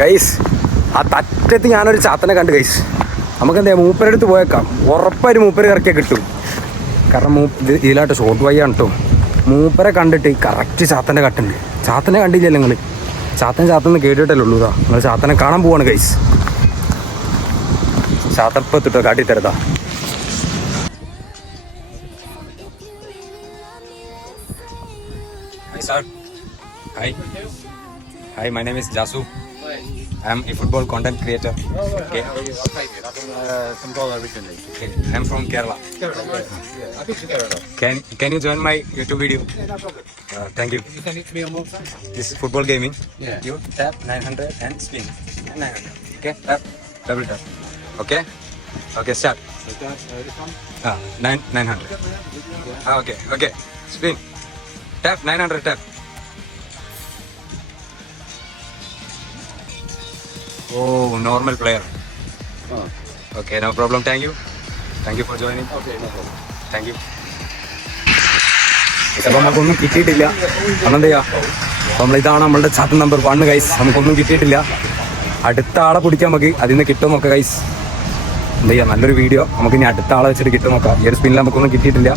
Guys ആ തറ്റത്ത് ഞാനൊരു ചാത്തനെ കണ്ട് ഗൈസ്. നമുക്ക് എന്താ മൂപ്പരെടുത്ത് പോയേക്കാം, ഉറപ്പായൊരു മൂപ്പര് ഇറക്കിയാൽ കിട്ടും. കാരണം ഇതിലായിട്ട് ഷോർട്ട് വയ്യാണ് കേട്ടോ. മൂപ്പരെ കണ്ടിട്ട് കറക്റ്റ് ചാത്തൻ്റെ കട്ടുണ്ട്. ചാത്തനെ കണ്ടില്ലല്ലോ നിങ്ങൾ? ചാത്തന്ന് കേട്ടിട്ടല്ലേ ഉള്ളൂ. ഇതാ നിങ്ങൾ ചാത്തനെ കാണാൻ പോവാണ് guys. ചാത്തപ്പത്തിട്ടോ കാട്ടിത്തരതാ. Hi sir. Hi. Hi, my name is Jasu. I am a football content creator. Okay. From Goa originally. Okay. I am from Kerala. Can you join my YouTube video? Thank you. You send it to me on WhatsApp? This is football gaming. Yeah. You tap 900 and spin. 900. Okay. Tap. Double tap. Okay. Okay. Start. So that's this one? 900. Okay. Okay. Spin. Tap 900. Tap. Oh, normal player. Oh. Okay, no problem. Thank you. Thank you for joining. Okay, no problem. Thank you. അപ്പോൾ നമുക്കൊന്നും കിട്ടിയിട്ടില്ല. അന്നെന്ത് ചെയ്യാം, അപ്പോൾ നമ്മളിതാണ് നമ്മളുടെ ചാത്ത number 1 guys. നമുക്കൊന്നും കിട്ടിയിട്ടില്ല. അടുത്ത ആളെ പിടിക്കാൻ നമുക്ക് അതിൽ നിന്ന് കിട്ടും നോക്കാം ഗൈസ്. എന്ത് ചെയ്യാം, നല്ലൊരു വീഡിയോ നമുക്ക് ഇനി അടുത്ത ആളെ വെച്ചിട്ട് കിട്ടും നോക്കാം. ഈ ഒരു സ്പിന്നിൽ നമുക്കൊന്നും കിട്ടിയിട്ടില്ല.